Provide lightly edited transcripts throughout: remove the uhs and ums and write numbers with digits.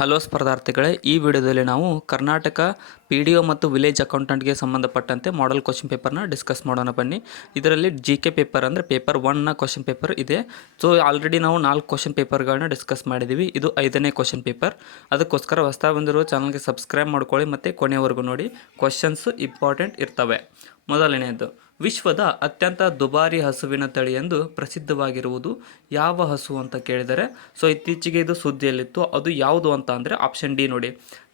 Hello ಸ್ಪರ್ಧಾರ್ಥಿಗಳೇ, ಈ ವಿಡಿಯೋದಲ್ಲಿ ನಾವು ಕರ್ನಾಟಕ PDO ಮತ್ತು ವಿಲೇಜ್ ಅಕೌಂಟೆಂಟ್ಗೆ ಸಂಬಂಧಪಟ್ಟಂತೆ ಮಾಡೆಲ್ ಕ್ವಶನ್ ಪೇಪರ್ನ ಡಿಸ್ಕಸ್ ಮಾಡೋಣ ಬನ್ನಿ. ಇದರಲ್ಲಿ GK ಪೇಪರ್ ಅಂದರೆ ಪೇಪರ್ 1ನ ಕ್ವಶನ್ ಪೇಪರ್ ಇದೆ. ಸೊ ಆಲ್ರೆಡಿ ನಾವು 4 ಕ್ವಶನ್ ಪೇಪರ್ಗಳನ್ನ ಡಿಸ್ಕಸ್ ಮಾಡಿದ್ದೀವಿ. ಇದು 5ನೇ ಕ್ವಶನ್ ಪೇಪರ್. ಅದಕ್ಕೋಸ್ಕರ ಹೊಸದಾಗಿ ಬಂದಿರೋ ಚಾನಲ್ಗೆ ಸಬ್ಸ್ಕ್ರೈಬ್ ಮಾಡ್ಕೊಳ್ಳಿ ಮತ್ತು ಕೊನೆಯವರೆಗೂ ನೋಡಿ. ಕ್ವಶನ್ಸ್ ಇಂಪಾರ್ಟೆಂಟ್ ಇರ್ತವೆ. ಮೊದಲನೆಯದು, ವಿಶ್ವದ ಅತ್ಯಂತ ದುಬಾರಿ ಹಸುವಿನ ತಳಿ ಎಂದು ಪ್ರಸಿದ್ಧವಾಗಿರುವುದು ಯಾವ ಹಸು ಅಂತ ಕೇಳಿದರೆ, ಸೊ ಇತ್ತೀಚೆಗೆ ಇದು ಸುದ್ದಿಯಲ್ಲಿತ್ತು. ಅದು ಯಾವುದು ಅಂತ ಅಂದರೆ ಆಪ್ಷನ್ ಡಿ ನೋಡಿ,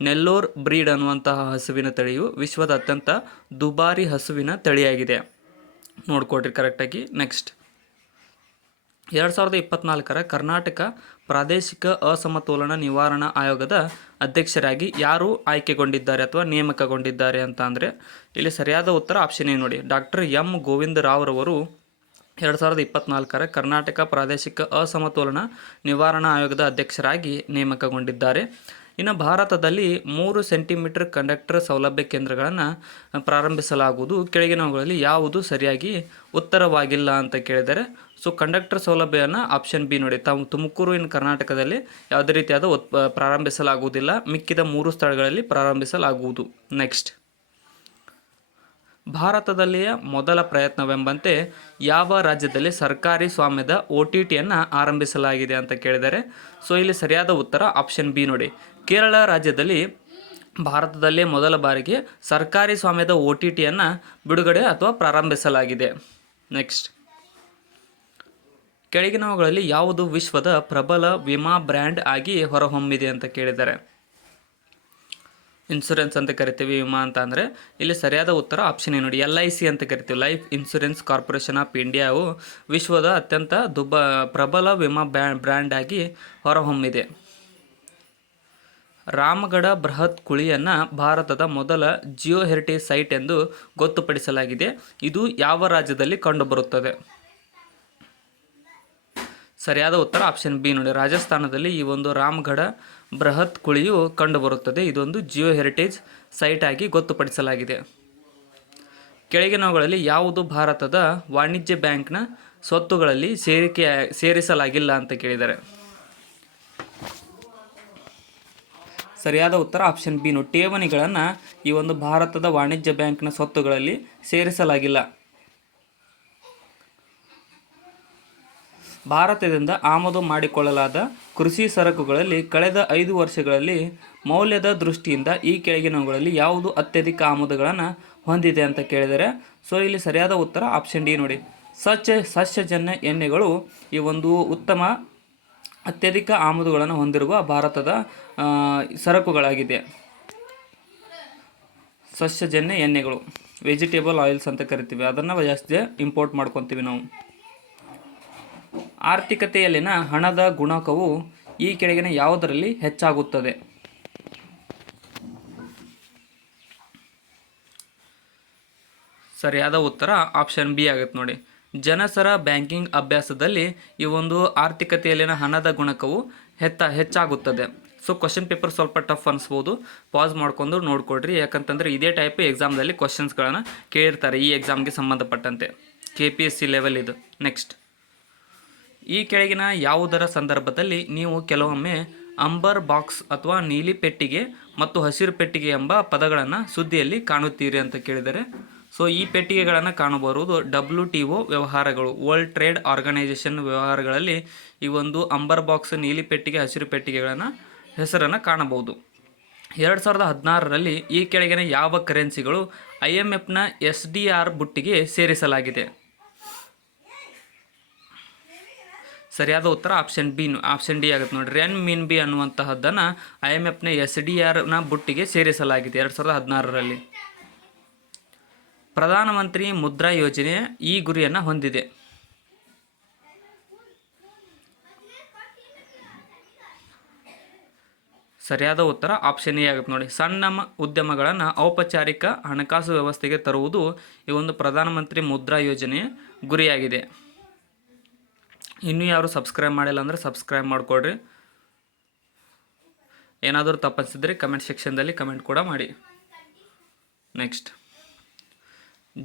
ನೆಲ್ಲೋರ್ ಬ್ರೀಡ್ ಅನ್ನುವಂತಹ ಹಸುವಿನ ತಳಿಯು ವಿಶ್ವದ ಅತ್ಯಂತ ದುಬಾರಿ ಹಸುವಿನ ತಳಿಯಾಗಿದೆ. ನೋಡ್ಕೊಡ್ರಿ ಕರೆಕ್ಟಾಗಿ. ನೆಕ್ಸ್ಟ್, 2024ರ ಕರ್ನಾಟಕ ಪ್ರಾದೇಶಿಕ ಅಸಮತೋಲನ ನಿವಾರಣಾ ಆಯೋಗದ ಅಧ್ಯಕ್ಷರಾಗಿ ಯಾರು ಆಯ್ಕೆಗೊಂಡಿದ್ದಾರೆ ಅಥವಾ ನೇಮಕಗೊಂಡಿದ್ದಾರೆ ಅಂತ ಅಂದರೆ, ಇಲ್ಲಿ ಸರಿಯಾದ ಉತ್ತರ ಆಪ್ಷನ್ ಎ ನೋಡಿ, ಡಾಕ್ಟರ್ ಎಂ ಗೋವಿಂದ ರಾವ್ ರವರು 2024ರ ಕರ್ನಾಟಕ ಪ್ರಾದೇಶಿಕ ಅಸಮತೋಲನ ನಿವಾರಣಾ ಆಯೋಗದ ಅಧ್ಯಕ್ಷರಾಗಿ ನೇಮಕಗೊಂಡಿದ್ದಾರೆ. ಇನ್ನು ಭಾರತದಲ್ಲಿ 3 ಸೆಂಟಿಮೀಟರ್ ಕಂಡಕ್ಟರ್ ಸೌಲಭ್ಯ ಕೇಂದ್ರಗಳನ್ನು ಪ್ರಾರಂಭಿಸಲಾಗುವುದು. ಕೆಳಗಿನವುಗಳಲ್ಲಿ ಯಾವುದು ಸರಿಯಾಗಿ ಉತ್ತರವಾಗಿಲ್ಲ ಅಂತ ಕೇಳಿದರೆ, ಸೊ ಕಂಡಕ್ಟರ್ ಸೌಲಭ್ಯವನ್ನು ಆಪ್ಷನ್ ಬಿ ನೋಡಿ, ತುಮಕೂರು ಇನ್ ಕರ್ನಾಟಕದಲ್ಲಿ ಯಾವುದೇ ರೀತಿಯಾದ ಪ್ರಾರಂಭಿಸಲಾಗುವುದಿಲ್ಲ. ಮಿಕ್ಕಿದ 3 ಸ್ಥಳಗಳಲ್ಲಿ ಪ್ರಾರಂಭಿಸಲಾಗುವುದು. ನೆಕ್ಸ್ಟ್, ಭಾರತದಲ್ಲಿಯ ಮೊದಲ ಪ್ರಯತ್ನವೆಂಬಂತೆ ಯಾವ ರಾಜ್ಯದಲ್ಲಿ ಸರ್ಕಾರಿ ಸ್ವಾಮ್ಯದ OTTಯನ್ನು ಆರಂಭಿಸಲಾಗಿದೆ ಅಂತ ಕೇಳಿದರೆ, ಸೊ ಇಲ್ಲಿ ಸರಿಯಾದ ಉತ್ತರ ಆಪ್ಷನ್ ಬಿ ನೋಡಿ, ಕೇರಳ ರಾಜ್ಯದಲ್ಲಿ ಭಾರತದಲ್ಲೇ ಮೊದಲ ಬಾರಿಗೆ ಸರ್ಕಾರಿ ಸ್ವಾಮ್ಯದ OTTಯನ್ನು ಬಿಡುಗಡೆ ಅಥವಾ ಪ್ರಾರಂಭಿಸಲಾಗಿದೆ. ನೆಕ್ಸ್ಟ್, ಕೆಳಗಿನವುಗಳಲ್ಲಿ ಯಾವುದು ವಿಶ್ವದ ಪ್ರಬಲ ವಿಮಾ ಬ್ರ್ಯಾಂಡ್ ಆಗಿ ಹೊರಹೊಮ್ಮಿದೆ ಅಂತ ಕೇಳಿದ್ದಾರೆ. ಇನ್ಶೂರೆನ್ಸ್ ಅಂತ ಕರಿತೀವಿ, ವಿಮಾ ಅಂತ ಅಂದರೆ ಇಲ್ಲಿ ಸರಿಯಾದ ಉತ್ತರ ಆಪ್ಷನ್ ಎ ನೋಡಿ, LIC ಅಂತ ಕರಿತೀವಿ, ಲೈಫ್ ಇನ್ಶೂರೆನ್ಸ್ ಕಾರ್ಪೊರೇಷನ್ ಆಫ್ ಇಂಡಿಯಾವು ವಿಶ್ವದ ಅತ್ಯಂತ ಪ್ರಬಲ ವಿಮಾ ಬ್ರ್ಯಾಂಡ್ ಆಗಿ ಹೊರಹೊಮ್ಮಿದೆ. ರಾಮಗಢ ಬೃಹತ್ ಕುಳಿಯನ್ನು ಭಾರತದ ಮೊದಲ ಜಿಯೋ ಹೆರಿಟೇಜ್ ಸೈಟ್ ಎಂದು ಗೊತ್ತುಪಡಿಸಲಾಗಿದೆ. ಇದು ಯಾವ ರಾಜ್ಯದಲ್ಲಿ ಕಂಡುಬರುತ್ತದೆ? ಸರಿಯಾದ ಉತ್ತರ ಆಪ್ಷನ್ ಬಿ ನೋಡಿ, ರಾಜಸ್ಥಾನದಲ್ಲಿ ಈ ಒಂದು ರಾಮಗಢ ಬೃಹತ್ ಕುಳಿಯು ಕಂಡುಬರುತ್ತದೆ. ಇದೊಂದು ಜಿಯೋ ಹೆರಿಟೇಜ್ ಸೈಟ್ ಆಗಿ ಗೊತ್ತುಪಡಿಸಲಾಗಿದೆ. ಕೆಳಗಿನವುಗಳಲ್ಲಿ ಯಾವುದು ಭಾರತದ ವಾಣಿಜ್ಯ ಬ್ಯಾಂಕ್ನ ಸ್ವತ್ತುಗಳಲ್ಲಿ ಸೇರಿಸಲಾಗಿಲ್ಲ ಅಂತ ಕೇಳಿದ್ದಾರೆ. ಸರಿಯಾದ ಉತ್ತರ ಆಪ್ಷನ್ ಬಿ ನೋಡಿ, ಠೇವಣಿಗಳನ್ನು ಈ ಒಂದು ಭಾರತದ ವಾಣಿಜ್ಯ ಬ್ಯಾಂಕ್ನ ಸ್ವತ್ತುಗಳಲ್ಲಿ ಸೇರಿಸಲಾಗಿಲ್ಲ. ಭಾರತದಿಂದ ಆಮದು ಮಾಡಿಕೊಳ್ಳಲಾದ ಕೃಷಿ ಸರಕುಗಳಲ್ಲಿ ಕಳೆದ 5 ವರ್ಷಗಳಲ್ಲಿ ಮೌಲ್ಯದ ದೃಷ್ಟಿಯಿಂದ ಈ ಕೆಳಗಿನವುಗಳಲ್ಲಿ ಯಾವುದು ಅತ್ಯಧಿಕ ಆಮದುಗಳನ್ನು ಹೊಂದಿದೆ ಅಂತ ಕೇಳಿದರೆ, ಸೊ ಇಲ್ಲಿ ಸರಿಯಾದ ಉತ್ತರ ಆಪ್ಷನ್ ಡಿ ನೋಡಿ, ಸಸ್ಯಜನ್ಯ ಎಣ್ಣೆಗಳು ಈ ಒಂದು ಉತ್ತಮ ಅತ್ಯಧಿಕ ಆಮದುಗಳನ್ನು ಹೊಂದಿರುವ ಭಾರತದ ಸರಕುಗಳಾಗಿದೆ. ಸಸ್ಯಜನ್ಯ ಎಣ್ಣೆಗಳು, ವೆಜಿಟೇಬಲ್ ಆಯಿಲ್ಸ್ ಅಂತ ಕರಿತೀವಿ, ಅದನ್ನು ಜಾಸ್ತಿ ಇಂಪೋರ್ಟ್ ಮಾಡ್ಕೊತೀವಿ ನಾವು. ಆರ್ಥಿಕತೆಯಲ್ಲಿನ ಹಣದ ಗುಣಕವು ಈ ಕೆಳಗಿನ ಯಾವುದರಲ್ಲಿ ಹೆಚ್ಚಾಗುತ್ತದೆ? ಸರಿಯಾದ ಉತ್ತರ ಆಪ್ಷನ್ ಬಿ ಆಗುತ್ತೆ ನೋಡಿ, ಜನಸರ ಬ್ಯಾಂಕಿಂಗ್ ಅಭ್ಯಾಸದಲ್ಲಿ ಈ ಒಂದು ಆರ್ಥಿಕತೆಯಲ್ಲಿನ ಹಣದ ಗುಣಕವು ಹೆಚ್ಚಾಗುತ್ತದೆ. ಸೊ ಕ್ವಶನ್ ಪೇಪರ್ ಸ್ವಲ್ಪ ಟಫ್ ಅನಿಸ್ಬೋದು, ಪಾಸ್ ಮಾಡ್ಕೊಂಡು ನೋಡ್ಕೊಡ್ರಿ. ಯಾಕಂತಂದರೆ ಇದೇ ಟೈಪ್ ಎಕ್ಸಾಮ್ದಲ್ಲಿ ಕ್ವಶನ್ಸ್ಗಳನ್ನು ಕೇಳಿರ್ತಾರೆ ಈ ಎಕ್ಸಾಮ್ಗೆ ಸಂಬಂಧಪಟ್ಟಂತೆ, KPSC ಲೆವೆಲ್ ಇದು. ನೆಕ್ಸ್ಟ್, ಈ ಕೆಳಗಿನ ಯಾವುದರ ಸಂದರ್ಭದಲ್ಲಿ ನೀವು ಕೆಲವೊಮ್ಮೆ ಅಂಬರ್ ಬಾಕ್ಸ್ ಅಥವಾ ನೀಲಿ ಪೆಟ್ಟಿಗೆ ಮತ್ತು ಹಸಿರು ಪೆಟ್ಟಿಗೆ ಎಂಬ ಪದಗಳನ್ನು ಸುದ್ದಿಯಲ್ಲಿ ಕಾಣುತ್ತೀರಿ ಅಂತ ಕೇಳಿದರೆ, ಸೊ ಈ ಪೆಟ್ಟಿಗೆಗಳನ್ನು ಕಾಣಬರುವುದು WTO ವ್ಯವಹಾರಗಳು, ವರ್ಲ್ಡ್ ಟ್ರೇಡ್ ಆರ್ಗನೈಜೇಷನ್ ವ್ಯವಹಾರಗಳಲ್ಲಿ ಈ ಒಂದು ಅಂಬರ್ ಬಾಕ್ಸ್, ನೀಲಿ ಪೆಟ್ಟಿಗೆ, ಹಸಿರು ಪೆಟ್ಟಿಗೆಗಳನ್ನು ಹೆಸರನ್ನು ಕಾಣಬಹುದು. 2016ರಲ್ಲಿ ಈ ಕೆಳಗಿನ ಯಾವ ಕರೆನ್ಸಿಗಳು IMFನ SDR ಬುಟ್ಟಿಗೆ ಸೇರಿಸಲಾಗಿದೆ? ಸರಿಯಾದ ಉತ್ತರ ಆಪ್ಷನ್ ಡಿ ಆಗುತ್ತೆ ನೋಡಿ, ರೆನ್ ಮಿನ್ಬಿ ಅನ್ನುವಂತಹದ್ದನ್ನು IMFನ SDRನ ಬುಟ್ಟಿಗೆ ಸೇರಿಸಲಾಗಿದೆ 2016ರಲ್ಲಿ. ಪ್ರಧಾನಮಂತ್ರಿ ಮುದ್ರಾ ಯೋಜನೆ ಈ ಗುರಿಯನ್ನು ಹೊಂದಿದೆ. ಸರಿಯಾದ ಉತ್ತರ ಆಪ್ಷನ್ ಎ ಆಗುತ್ತೆ ನೋಡಿ, ಸಣ್ಣ ಉದ್ಯಮಗಳನ್ನು ಔಪಚಾರಿಕ ಹಣಕಾಸು ವ್ಯವಸ್ಥೆಗೆ ತರುವುದು ಈ ಒಂದು ಪ್ರಧಾನಮಂತ್ರಿ ಮುದ್ರಾ ಯೋಜನೆಯ ಗುರಿಯಾಗಿದೆ. ಇನ್ನೂ ಯಾರು ಸಬ್ಸ್ಕ್ರೈಬ್ ಮಾಡಿಲ್ಲ ಅಂದರೆ ಸಬ್ಸ್ಕ್ರೈಬ್ ಮಾಡಿಕೊಡ್ರಿ. ಏನಾದರೂ ತಪ್ಪಿಸಿದ್ರೆ ಕಮೆಂಟ್ ಸೆಕ್ಷನ್ದಲ್ಲಿ ಕಮೆಂಟ್ ಕೂಡ ಮಾಡಿ. ನೆಕ್ಸ್ಟ್,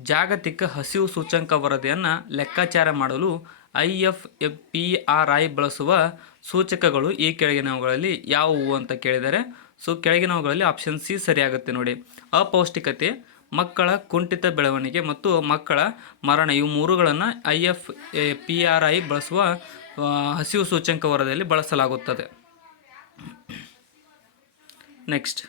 ಜಾಗತಿಕ ಹಸಿವು ಸೂಚ್ಯಂಕ ವರದಿಯನ್ನು ಲೆಕ್ಕಾಚಾರ ಮಾಡಲು IFPRI ಬಳಸುವ ಸೂಚಕಗಳು ಈ ಕೆಳಗಿನವುಗಳಲ್ಲಿ ಯಾವುವು ಅಂತ ಕೇಳಿದರೆ, ಸೊ ಕೆಳಗಿನವುಗಳಲ್ಲಿ ಆಪ್ಷನ್ ಸಿ ಸರಿಯಾಗುತ್ತೆ ನೋಡಿ. ಅಪೌಷ್ಟಿಕತೆ, ಮಕ್ಕಳ ಕುಂಠಿತ ಬೆಳವಣಿಗೆ ಮತ್ತು ಮಕ್ಕಳ ಮರಣ, ಇವು ಮೂರುಗಳನ್ನು IFPRI ಬಳಸುವ ಹಸಿವು ಸೂಚ್ಯಂಕ ವರದಿಯಲ್ಲಿ ಬಳಸಲಾಗುತ್ತದೆ. ನೆಕ್ಸ್ಟ್,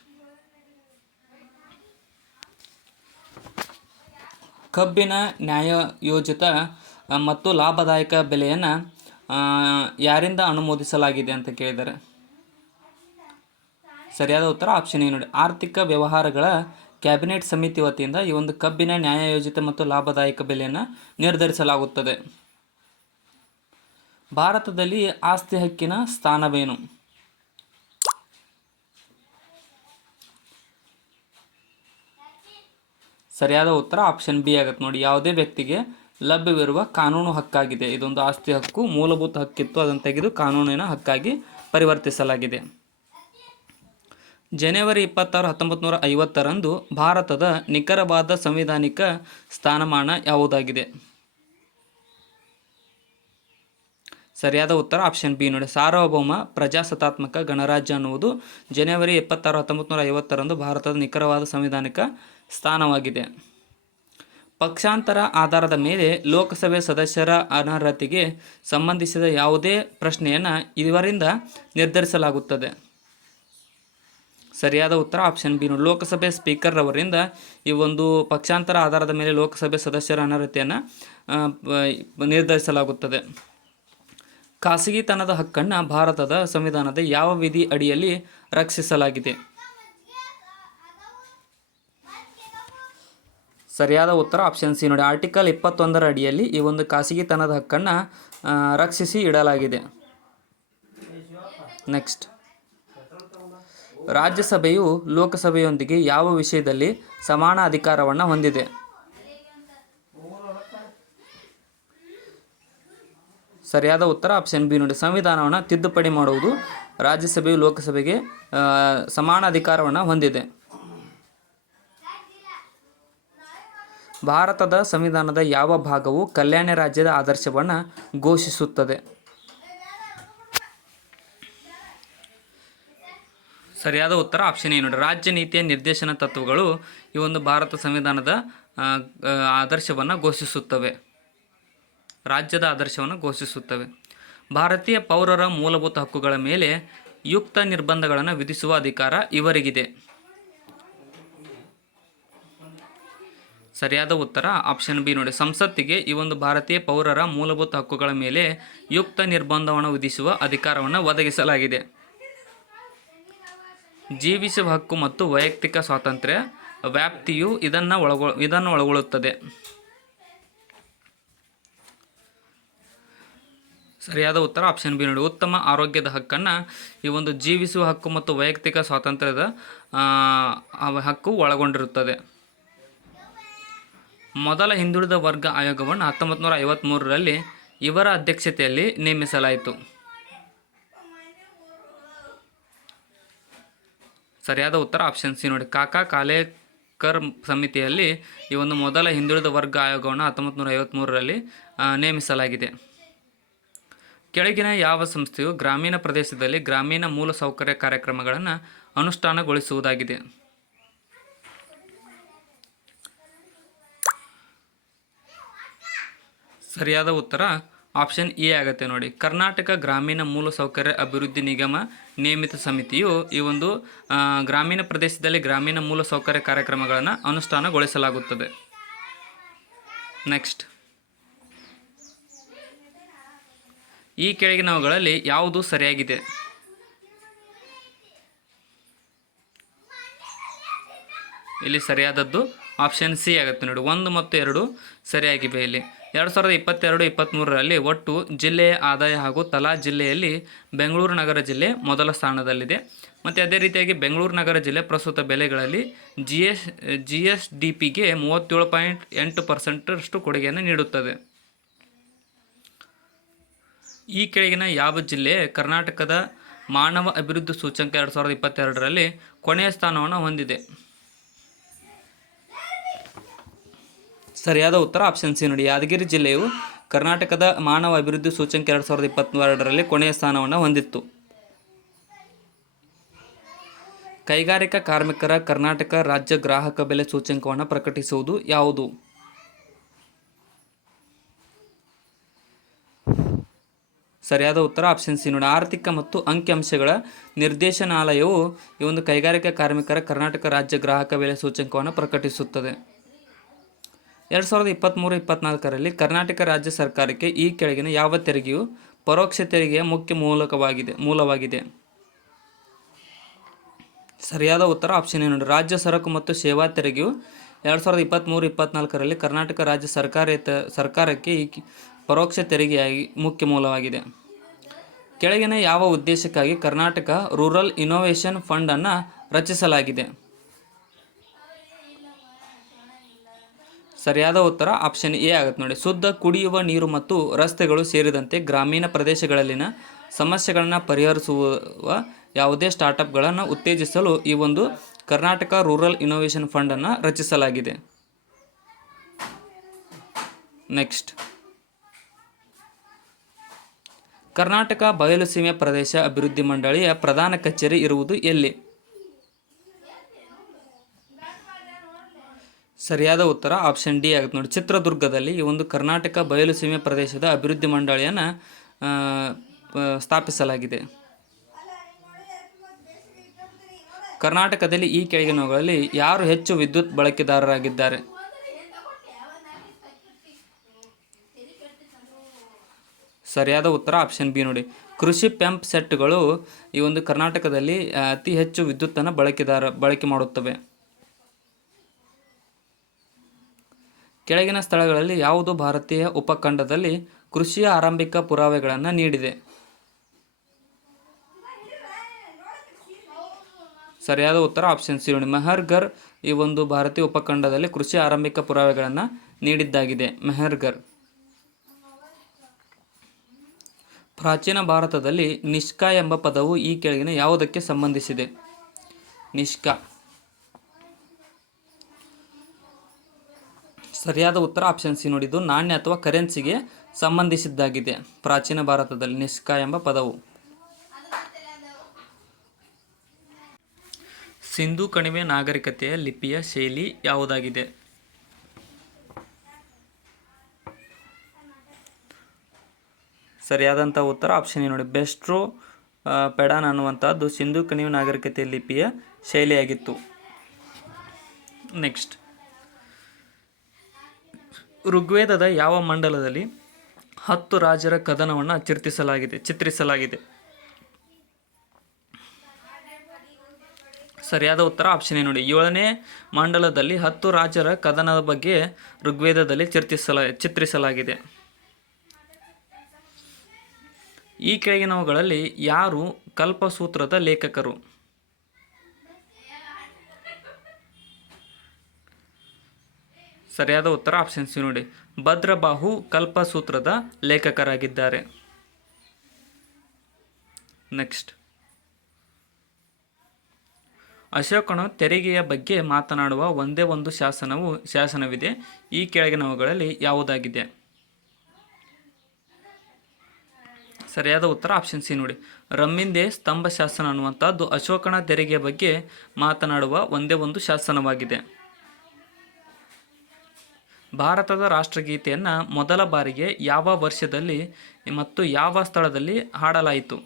ಕಬ್ಬಿನ ನ್ಯಾಯಯೋಜಿತ ಮತ್ತು ಲಾಭದಾಯಕ ಬೆಲೆಯನ್ನು ಯಾರಿಂದ ಅನುಮೋದಿಸಲಾಗಿದೆ ಅಂತ ಕೇಳಿದ್ದಾರೆ. ಸರಿಯಾದ ಉತ್ತರ ಆಪ್ಷನ್ ಎ ನೋಡಿ. ಆರ್ಥಿಕ ವ್ಯವಹಾರಗಳ ಕ್ಯಾಬಿನೆಟ್ ಸಮಿತಿ ವತಿಯಿಂದ ಈ ಒಂದು ಕಬ್ಬಿನ ನ್ಯಾಯಯೋಜಿತ ಮತ್ತು ಲಾಭದಾಯಕ ಬೆಲೆಯನ್ನು ನಿರ್ಧರಿಸಲಾಗುತ್ತದೆ. ಭಾರತದಲ್ಲಿ ಆಸ್ತಿ ಹಕ್ಕಿನ ಸ್ಥಾನವೇನು? ಸರಿಯಾದ ಉತ್ತರ ಆಪ್ಷನ್ ಬಿ ಆಗುತ್ತೆ ನೋಡಿ. ಯಾವುದೇ ವ್ಯಕ್ತಿಗೆ ಲಭ್ಯವಿರುವ ಕಾನೂನು ಹಕ್ಕಾಗಿದೆ. ಇದೊಂದು ಆಸ್ತಿ ಹಕ್ಕು, ಮೂಲಭೂತ ಹಕ್ಕಿತ್ತು, ಅದನ್ನು ತೆಗೆದು ಕಾನೂನಿನ ಹಕ್ಕಾಗಿ ಪರಿವರ್ತಿಸಲಾಗಿದೆ. ಜನವರಿ 26, 1950ರಂದು ಭಾರತದ ನಿಖರವಾದ ಸಂವಿಧಾನಿಕ ಸ್ಥಾನಮಾನ ಯಾವುದಾಗಿದೆ? ಸರಿಯಾದ ಉತ್ತರ ಆಪ್ಷನ್ ಬಿ ನೋಡಿ. ಸಾರ್ವಭೌಮ ಪ್ರಜಾಸತ್ತಾತ್ಮಕ ಗಣರಾಜ್ಯ ಅನ್ನುವುದು ಜನವರಿ 26, 1950ರಂದು ಭಾರತದ ನಿಖರವಾದ ಸಂವಿಧಾನಿಕ ಸ್ಥಾನವಾಗಿದೆ. ಪಕ್ಷಾಂತರ ಆಧಾರದ ಮೇಲೆ ಲೋಕಸಭೆ ಸದಸ್ಯರ ಅನರ್ಹತೆಗೆ ಸಂಬಂಧಿಸಿದ ಯಾವುದೇ ಪ್ರಶ್ನೆಯನ್ನು ಇವರಿಂದ ನಿರ್ಧರಿಸಲಾಗುತ್ತದೆ? ಸರಿಯಾದ ಉತ್ತರ ಆಪ್ಷನ್ ಬಿ ನೋಡಿ. ಲೋಕಸಭೆ ಸ್ಪೀಕರ್ ಅವರಿಂದ ಈ ಒಂದು ಪಕ್ಷಾಂತರ ಆಧಾರದ ಮೇಲೆ ಲೋಕಸಭೆ ಸದಸ್ಯರ ಅನರ್ಹತೆಯನ್ನು ನಿರ್ಧರಿಸಲಾಗುತ್ತದೆ. ಖಾಸಗಿತನದ ಹಕ್ಕನ್ನು ಭಾರತದ ಸಂವಿಧಾನದ ಯಾವ ವಿಧಿ ಅಡಿಯಲ್ಲಿ ರಕ್ಷಿಸಲಾಗಿದೆ? ಸರಿಯಾದ ಉತ್ತರ ಆಪ್ಷನ್ ಸಿ ನೋಡಿ. ಆರ್ಟಿಕಲ್ 21ರ ಅಡಿಯಲ್ಲಿ ಈ ಒಂದು ಖಾಸಗಿತನದ ಹಕ್ಕನ್ನು ರಕ್ಷಿಸಿ ಇಡಲಾಗಿದೆ. ನೆಕ್ಸ್ಟ್, ರಾಜ್ಯಸಭೆಯು ಲೋಕಸಭೆಯೊಂದಿಗೆ ಯಾವ ವಿಷಯದಲ್ಲಿ ಸಮಾನ ಅಧಿಕಾರವನ್ನು ಹೊಂದಿದೆ? ಸರಿಯಾದ ಉತ್ತರ ಆಪ್ಷನ್ ಬಿ ನೋಡಿ. ಸಂವಿಧಾನವನ್ನು ತಿದ್ದುಪಡಿ ಮಾಡುವುದು ರಾಜ್ಯಸಭೆಯು ಲೋಕಸಭೆಗೆ ಸಮಾನ ಅಧಿಕಾರವನ್ನು ಹೊಂದಿದೆ. ಭಾರತದ ಸಂವಿಧಾನದ ಯಾವ ಭಾಗವು ಕಲ್ಯಾಣ ರಾಜ್ಯದ ಆದರ್ಶವನ್ನು ಘೋಷಿಸುತ್ತದೆ? ಸರಿಯಾದ ಉತ್ತರ ಆಪ್ಷನ್ ಎ ನೋಡಿ. ರಾಜ್ಯ ನೀತಿಯ ನಿರ್ದೇಶನ ತತ್ವಗಳು ಈ ಒಂದು ಭಾರತ ಸಂವಿಧಾನದ ಆದರ್ಶವನ್ನು ಘೋಷಿಸುತ್ತವೆ. ರಾಜ್ಯದ ಆದರ್ಶವನ್ನು ಘೋಷಿಸುತ್ತವೆ. ಭಾರತೀಯ ಪೌರರ ಮೂಲಭೂತ ಹಕ್ಕುಗಳ ಮೇಲೆ ಯುಕ್ತ ನಿರ್ಬಂಧಗಳನ್ನು ವಿಧಿಸುವ ಅಧಿಕಾರ ಇವರಿಗಿದೆ. ಸರಿಯಾದ ಉತ್ತರ ಆಪ್ಷನ್ ಬಿ ನೋಡಿ. ಸಂಸತ್ತಿಗೆ ಈ ಒಂದು ಭಾರತೀಯ ಪೌರರ ಮೂಲಭೂತ ಹಕ್ಕುಗಳ ಮೇಲೆ ಯುಕ್ತ ನಿರ್ಬಂಧವನ್ನು ವಿಧಿಸುವ ಅಧಿಕಾರವನ್ನು ಒದಗಿಸಲಾಗಿದೆ. ಜೀವಿಸುವ ಹಕ್ಕು ಮತ್ತು ವೈಯಕ್ತಿಕ ಸ್ವಾತಂತ್ರ್ಯ ವ್ಯಾಪ್ತಿಯು ಇದನ್ನು ಒಳಗೊಳ್ಳುತ್ತದೆ. ಸರಿಯಾದ ಉತ್ತರ ಆಪ್ಷನ್ ಬಿ ನೋಡಿ. ಉತ್ತಮ ಆರೋಗ್ಯದ ಹಕ್ಕನ್ನು ಈ ಒಂದು ಜೀವಿಸುವ ಹಕ್ಕು ಮತ್ತು ವೈಯಕ್ತಿಕ ಸ್ವಾತಂತ್ರ್ಯದ ಹಕ್ಕು ಒಳಗೊಂಡಿರುತ್ತದೆ. ಮೊದಲ ಹಿಂದುಳಿದ ವರ್ಗ ಆಯೋಗವನ್ನು 1953ರಲ್ಲಿ ಇವರ ಅಧ್ಯಕ್ಷತೆಯಲ್ಲಿ ನೇಮಿಸಲಾಯಿತು. ಸರಿಯಾದ ಉತ್ತರ ಆಪ್ಷನ್ ಸಿ ನೋಡಿ. ಕಾಕಾ ಕಾಲೇಕರ್ ಸಮಿತಿಯಲ್ಲಿ ಈ ಒಂದು ಮೊದಲ ಹಿಂದುಳಿದ ವರ್ಗ ಆಯೋಗವನ್ನು 1953ರಲ್ಲಿ ನೇಮಿಸಲಾಗಿದೆ. ಕೆಳಗಿನ ಯಾವ ಸಂಸ್ಥೆಯು ಗ್ರಾಮೀಣ ಪ್ರದೇಶದಲ್ಲಿ ಗ್ರಾಮೀಣ ಮೂಲಸೌಕರ್ಯ ಕಾರ್ಯಕ್ರಮಗಳನ್ನು ಅನುಷ್ಠಾನಗೊಳಿಸುವುದಾಗಿದೆ? ಸರಿಯಾದ ಉತ್ತರ ಆಪ್ಷನ್ ಎ ಆಗುತ್ತೆ ನೋಡಿ. ಕರ್ನಾಟಕ ಗ್ರಾಮೀಣ ಮೂಲಸೌಕರ್ಯ ಅಭಿವೃದ್ಧಿ ನಿಗಮ ನೇಮಿತ ಸಮಿತಿಯು ಈ ಒಂದು ಗ್ರಾಮೀಣ ಪ್ರದೇಶದಲ್ಲಿ ಗ್ರಾಮೀಣ ಮೂಲಸೌಕರ್ಯ ಕಾರ್ಯಕ್ರಮಗಳನ್ನು ಅನುಷ್ಠಾನಗೊಳಿಸಲಾಗುತ್ತದೆ. ನೆಕ್ಸ್ಟ್, ಈ ಕೆಳಗಿನವುಗಳಲ್ಲಿ ಯಾವುದು ಸರಿಯಾಗಿದೆ? ಇಲ್ಲಿ ಸರಿಯಾದದ್ದು ಆಪ್ಷನ್ ಸಿ ಆಗುತ್ತೆ ನೋಡಿ. 1 ಮತ್ತು 2 ಸರಿಯಾಗಿವೆ. ಇಲ್ಲಿ 2022-23ರಲ್ಲಿ ಒಟ್ಟು ಜಿಲ್ಲೆಯ ಆದಾಯ ಹಾಗೂ ತಲಾ ಜಿಲ್ಲೆಯಲ್ಲಿ ಬೆಂಗಳೂರು ನಗರ ಜಿಲ್ಲೆ ಮೊದಲ ಸ್ಥಾನದಲ್ಲಿದೆ. ಮತ್ತು ಅದೇ ರೀತಿಯಾಗಿ ಬೆಂಗಳೂರು ನಗರ ಜಿಲ್ಲೆ ಪ್ರಸ್ತುತ ಬೆಲೆಗಳಲ್ಲಿ GSDPಗೆ 37.8% ಕೊಡುಗೆಯನ್ನು ನೀಡುತ್ತದೆ. ಈ ಕೆಳಗಿನ ಯಾವ ಜಿಲ್ಲೆ ಕರ್ನಾಟಕದ ಮಾನವ ಅಭಿವೃದ್ಧಿ ಸೂಚ್ಯಂಕ 2022ರಲ್ಲಿ ಕೊನೆಯ ಸ್ಥಾನವನ್ನು ಹೊಂದಿದೆ? ಸರಿಯಾದ ಉತ್ತರ ಆಪ್ಷನ್ ಸಿ ನೋಡಿ. ಯಾದಗಿರಿ ಜಿಲ್ಲೆಯು ಕರ್ನಾಟಕದ ಮಾನವ ಅಭಿವೃದ್ಧಿ ಸೂಚ್ಯಂಕ 2022ರಲ್ಲಿ ಕೊನೆಯ ಸ್ಥಾನವನ್ನು ಹೊಂದಿತ್ತು. ಕೈಗಾರಿಕಾ ಕಾರ್ಮಿಕರ ಕರ್ನಾಟಕ ರಾಜ್ಯ ಗ್ರಾಹಕ ಬೆಲೆ ಸೂಚ್ಯಂಕವನ್ನು ಪ್ರಕಟಿಸುವುದು ಯಾವುದು? ಸರಿಯಾದ ಉತ್ತರ ಆಪ್ಷನ್ ಸಿ ನೋಡಿ. ಆರ್ಥಿಕ ಮತ್ತು ಅಂಕಿಅಂಶಗಳ ನಿರ್ದೇಶನಾಲಯವು ಈ ಒಂದು ಕೈಗಾರಿಕಾ ಕಾರ್ಮಿಕರ ಕರ್ನಾಟಕ ರಾಜ್ಯ ಗ್ರಾಹಕ ಬೆಲೆ ಸೂಚ್ಯಂಕವನ್ನು ಪ್ರಕಟಿಸುತ್ತದೆ. 2023-24ರಲ್ಲಿ ಕರ್ನಾಟಕ ರಾಜ್ಯ ಸರ್ಕಾರಕ್ಕೆ ಈ ಕೆಳಗಿನ ಯಾವ ತೆರಿಗೆಯು ಪರೋಕ್ಷ ತೆರಿಗೆಯ ಮುಖ್ಯ ಮೂಲವಾಗಿದೆ? ಸರಿಯಾದ ಉತ್ತರ ಆಪ್ಷನ್ ಎ ನೋಡಿ. ರಾಜ್ಯ ಸರಕು ಮತ್ತು ಸೇವಾ ತೆರಿಗೆಯು 2023-24ರಲ್ಲಿ ಕರ್ನಾಟಕ ರಾಜ್ಯ ಸರ್ಕಾರಕ್ಕೆ ಈ ಪರೋಕ್ಷ ತೆರಿಗೆಯಾಗಿ ಮುಖ್ಯ ಮೂಲವಾಗಿದೆ. ಕೆಳಗಿನ ಯಾವ ಉದ್ದೇಶಕ್ಕಾಗಿ ಕರ್ನಾಟಕ ರೂರಲ್ ಇನ್ನೋವೇಷನ್ ಫಂಡ್ ಅನ್ನು ರಚಿಸಲಾಗಿದೆ? ಸರಿಯಾದ ಉತ್ತರ ಆಪ್ಷನ್ ಎ ಆಗುತ್ತೆ ನೋಡಿ. ಶುದ್ಧ ಕುಡಿಯುವ ನೀರು ಮತ್ತು ರಸ್ತೆಗಳು ಸೇರಿದಂತೆ ಗ್ರಾಮೀಣ ಪ್ರದೇಶಗಳಲ್ಲಿನ ಸಮಸ್ಯೆಗಳನ್ನು ಪರಿಹರಿಸುವ ಯಾವುದೇ ಸ್ಟಾರ್ಟಪ್ಗಳನ್ನು ಉತ್ತೇಜಿಸಲು ಈ ಒಂದು ಕರ್ನಾಟಕ ರೂರಲ್ ಇನ್ನೋವೇಷನ್ ಫಂಡ್ ಅನ್ನು ರಚಿಸಲಾಗಿದೆ. ನೆಕ್ಸ್ಟ್, ಕರ್ನಾಟಕ ಬಯಲುಸೀಮೆ ಪ್ರದೇಶ ಅಭಿವೃದ್ಧಿ ಮಂಡಳಿಯ ಪ್ರಧಾನ ಕಚೇರಿ ಇರುವುದು ಎಲ್ಲಿ? ಸರಿಯಾದ ಉತ್ತರ ಆಪ್ಷನ್ ಡಿ ಆಗುತ್ತೆ ನೋಡಿ. ಚಿತ್ರದುರ್ಗದಲ್ಲಿ ಈ ಒಂದು ಕರ್ನಾಟಕ ಬಯಲುಸೀಮೆ ಪ್ರದೇಶದ ಅಭಿವೃದ್ಧಿ ಮಂಡಳಿಯನ್ನು ಸ್ಥಾಪಿಸಲಾಗಿದೆ. ಕರ್ನಾಟಕದಲ್ಲಿ ಈ ಕೆಳಗಿನವುಗಳಲ್ಲಿ ಯಾರು ಹೆಚ್ಚು ವಿದ್ಯುತ್ ಬಳಕೆದಾರರಾಗಿದ್ದಾರೆ? ಸರಿಯಾದ ಉತ್ತರ ಆಪ್ಷನ್ ಬಿ ನೋಡಿ. ಕೃಷಿ ಪಂಪ್ ಸೆಟ್ಗಳು ಈ ಒಂದು ಕರ್ನಾಟಕದಲ್ಲಿ ಅತಿ ಹೆಚ್ಚು ವಿದ್ಯುತ್ತನ್ನು ಬಳಕೆ ಮಾಡುತ್ತವೆ. ಕೆಳಗಿನ ಸ್ಥಳಗಳಲ್ಲಿ ಯಾವುದು ಭಾರತೀಯ ಉಪಖಂಡದಲ್ಲಿ ಕೃಷಿಯ ಆರಂಭಿಕ ಪುರಾವೆಗಳನ್ನು ನೀಡಿದೆ? ಸರಿಯಾದ ಉತ್ತರ ಆಪ್ಷನ್ ಸಿ ನೋಡಿ. ಮೆಹರ್ಗರ್ ಈ ಒಂದು ಭಾರತೀಯ ಉಪಖಂಡದಲ್ಲಿ ಕೃಷಿ ಆರಂಭಿಕ ಪುರಾವೆಗಳನ್ನು ನೀಡಿದ್ದಾಗಿದೆ. ಮೆಹರ್ಗರ್. ಪ್ರಾಚೀನ ಭಾರತದಲ್ಲಿ ನಿಷ್ಕಾ ಎಂಬ ಪದವು ಈ ಕೆಳಗಿನ ಯಾವುದಕ್ಕೆ ಸಂಬಂಧಿಸಿದೆ? ನಿಷ್ಕಾ. ಸರಿಯಾದ ಉತ್ತರ ಆಪ್ಷನ್ ಸಿ ನೋಡಿ. ಇದು ನಾಣ್ಯ ಅಥವಾ ಕರೆನ್ಸಿಗೆ ಸಂಬಂಧಿಸಿದ್ದಾಗಿದೆ. ಪ್ರಾಚೀನ ಭಾರತದಲ್ಲಿ ನಿಷ್ಕಾ ಎಂಬ ಪದವು. ಸಿಂಧೂ ಕಣಿವೆ ನಾಗರಿಕತೆಯ ಲಿಪಿಯ ಶೈಲಿ ಯಾವುದಾಗಿದೆ? ಸರಿಯಾದಂಥ ಉತ್ತರ ಆಪ್ಷನ್ ಎ ನೋಡಿ. ಬೆಸ್ಟ್ರೋ ಪೆಡಾನ್ ಅನ್ನುವಂಥದ್ದು ಸಿಂಧೂ ಕಣಿವೆ ನಾಗರಿಕತೆಯ ಲಿಪಿಯ ಶೈಲಿಯಾಗಿತ್ತು. ನೆಕ್ಸ್ಟ್, ಋಗ್ವೇದದ ಯಾವ ಮಂಡಲದಲ್ಲಿ 10 ರಾಜರ ಕದನವನ್ನು ಚಿತ್ರಿಸಲಾಗಿದೆ? ಸರಿಯಾದ ಉತ್ತರ ಆಪ್ಷನ್ ಎ ನೋಡಿ. 7ನೇ ಮಂಡಲದಲ್ಲಿ 10 ರಾಜರ ಕದನದ ಬಗ್ಗೆ ಋಗ್ವೇದದಲ್ಲಿ ಚಿತ್ರಿಸಲಾಗಿದೆ. ಈ ಕೆಳಗಿನವುಗಳಲ್ಲಿ ಯಾರು ಕಲ್ಪಸೂತ್ರದ ಲೇಖಕರು? ಸರಿಯಾದ ಉತ್ತರ ಆಪ್ಷನ್ ಸಿ ನೋಡಿ. ಭದ್ರಬಾಹು ಕಲ್ಪಸೂತ್ರದ ಲೇಖಕರಾಗಿದ್ದಾರೆ. ನೆಕ್ಸ್ಟ್, ಅಶೋಕನು ತೆರಿಗೆಯ ಬಗ್ಗೆ ಮಾತನಾಡುವ ಒಂದೇ ಒಂದು ಶಾಸನವಿದೆ. ಈ ಕೆಳಗಿನವುಗಳಲ್ಲಿ ಯಾವುದಾಗಿದೆ? ಸರಿಯಾದ ಉತ್ತರ ಆಪ್ಷನ್ ಸಿ ನೋಡಿ. ರಮ್ಮಿಂದೆ ಸ್ತಂಭ ಶಾಸನ ಅನ್ನುವಂಥದ್ದು ಅಶೋಕನ ತೆರಿಗೆಯ ಬಗ್ಗೆ ಮಾತನಾಡುವ ಒಂದೇ ಒಂದು ಶಾಸನವಾಗಿದೆ. ಭಾರತದ ರಾಷ್ಟ್ರಗೀತೆಯನ್ನು ಮೊದಲ ಬಾರಿಗೆ ಯಾವ ವರ್ಷದಲ್ಲಿ ಮತ್ತು ಯಾವ ಸ್ಥಳದಲ್ಲಿ ಹಾಡಲಾಯಿತು?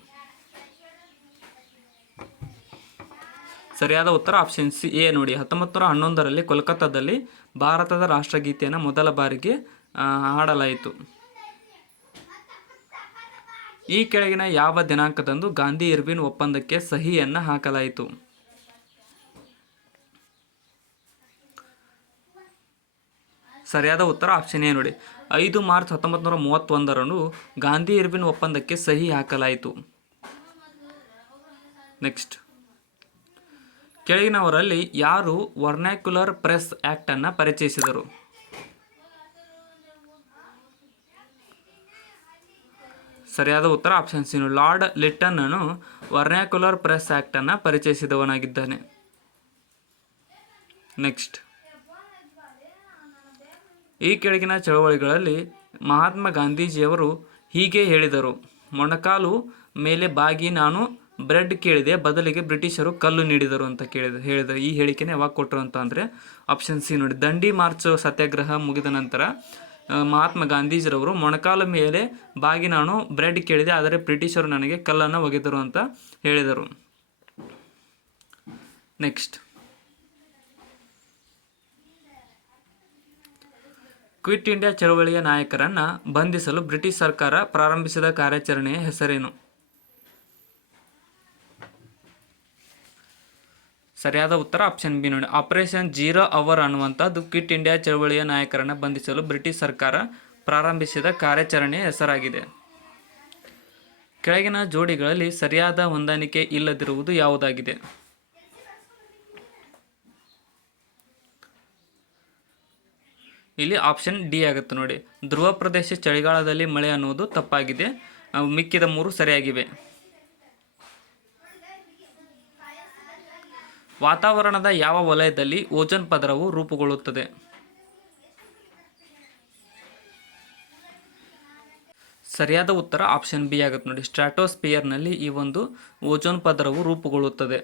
ಸರಿಯಾದ ಉತ್ತರ ಆಪ್ಷನ್ ಸಿ ಎ ನೋಡಿ. 1911ರಲ್ಲಿ ಕೋಲ್ಕತ್ತಾದಲ್ಲಿ ಭಾರತದ ರಾಷ್ಟ್ರಗೀತೆಯನ್ನು ಮೊದಲ ಬಾರಿಗೆ ಹಾಡಲಾಯಿತು. ಈ ಕೆಳಗಿನ ಯಾವ ದಿನಾಂಕದಂದು ಗಾಂಧಿ ಇರ್ವಿನ್ ಒಪ್ಪಂದಕ್ಕೆ ಸಹಿಯನ್ನು ಹಾಕಲಾಯಿತು? ಸರಿಯಾದ ಉತ್ತರ ಆಪ್ಷನ್ ಎ ನೋಡಿ. 5 ಮಾರ್ಚ್ 1931ರಂದು ಗಾಂಧಿ ಇರ್ವಿನ್ ಒಪ್ಪಂದಕ್ಕೆ ಸಹಿ ಹಾಕಲಾಯಿತು. ನೆಕ್ಸ್ಟ್, ಕೆಳಗಿನವರಲ್ಲಿ ಯಾರು ವರ್ನಾಕ್ಯುಲರ್ ಪ್ರೆಸ್ ಆಕ್ಟ್ ಅನ್ನು ಪರಿಚಯಿಸಿದರು? ಸರಿಯಾದ ಉತ್ತರ ಆಪ್ಷನ್ ಸಿ. ಲಾರ್ಡ್ ಲಿಟ್ಟನ್ ಅನ್ನು ವರ್ನಾಕ್ಯುಲರ್ ಪ್ರೆಸ್ ಆಕ್ಟ್ ಅನ್ನು ಪರಿಚಯಿಸಿದವನಾಗಿದ್ದಾನೆ. ನೆಕ್ಸ್ಟ್, ಈ ಕೆಳಗಿನ ಚಳವಳಿಗಳಲ್ಲಿ ಮಹಾತ್ಮ ಗಾಂಧೀಜಿಯವರು ಹೀಗೆ ಹೇಳಿದರು: ಮೊಣಕಾಲು ಮೇಲೆ ಬಾಗಿ ನಾನು ಬ್ರೆಡ್ ಕೇಳಿದೆ, ಬದಲಿಗೆ ಬ್ರಿಟಿಷರು ಕಲ್ಲು ನೀಡಿದರು ಅಂತ ಹೇಳಿದರು. ಈ ಹೇಳಿಕೆನ ಯಾವಾಗ ಕೊಟ್ಟರು ಅಂತ ಅಂದರೆ ಆಪ್ಷನ್ ಸಿ ನೋಡಿ, ದಂಡಿ ಮಾರ್ಚ್ ಸತ್ಯಾಗ್ರಹ ಮುಗಿದ ನಂತರ ಮಹಾತ್ಮ ಗಾಂಧೀಜಿರವರು ಮೊಣಕಾಲ ಮೇಲೆ ಬಾಗಿ ನಾನು ಬ್ರೆಡ್ ಕೇಳಿದೆ, ಆದರೆ ಬ್ರಿಟಿಷರು ನನಗೆ ಕಲ್ಲನ್ನು ಒಗೆದರು ಅಂತ ಹೇಳಿದರು. ನೆಕ್ಸ್ಟ್, ಕ್ವಿಟ್ ಇಂಡಿಯಾ ಚಳವಳಿಯ ನಾಯಕರನ್ನು ಬಂಧಿಸಲು ಬ್ರಿಟಿಷ್ ಸರ್ಕಾರ ಪ್ರಾರಂಭಿಸಿದ ಕಾರ್ಯಾಚರಣೆಯ ಹೆಸರೇನು? ಸರಿಯಾದ ಉತ್ತರ ಆಪ್ಷನ್ ಬಿ ನೋಡಿ, ಆಪರೇಷನ್ 0 ಅವರ್ ಅನ್ನುವಂಥದ್ದು ಕ್ವಿಟ್ ಇಂಡಿಯಾ ಚಳವಳಿಯ ನಾಯಕರನ್ನು ಬಂಧಿಸಲು ಬ್ರಿಟಿಷ್ ಸರ್ಕಾರ ಪ್ರಾರಂಭಿಸಿದ ಕಾರ್ಯಾಚರಣೆಯ ಹೆಸರಾಗಿದೆ. ಕೆಳಗಿನ ಜೋಡಿಗಳಲ್ಲಿ ಸರಿಯಾದ ಹೊಂದಾಣಿಕೆ ಇಲ್ಲದಿರುವುದು ಯಾವುದಾಗಿದೆ? ಇಲ್ಲಿ ಆಪ್ಷನ್ ಡಿ ಆಗುತ್ತೆ ನೋಡಿ, ಧ್ರುವ ಪ್ರದೇಶ ಚಳಿಗಾಲದಲ್ಲಿ ಮಳೆ ಅನ್ನುವುದು ತಪ್ಪಾಗಿದೆ. ಮಿಕ್ಕಿದ 3 ಸರಿಯಾಗಿವೆ. ವಾತಾವರಣದ ಯಾವ ವಲಯದಲ್ಲಿ ಓಜೋನ್ ಪದರವು ರೂಪುಗೊಳ್ಳುತ್ತದೆ? ಸರಿಯಾದ ಉತ್ತರ ಆಪ್ಷನ್ ಬಿ ಆಗುತ್ತೆ ನೋಡಿ, ಸ್ಟ್ರಾಟೋಸ್ಪಿಯರ್ನಲ್ಲಿ ಈ ಒಂದು ಓಜೋನ್ ಪದರವು ರೂಪುಗೊಳ್ಳುತ್ತದೆ.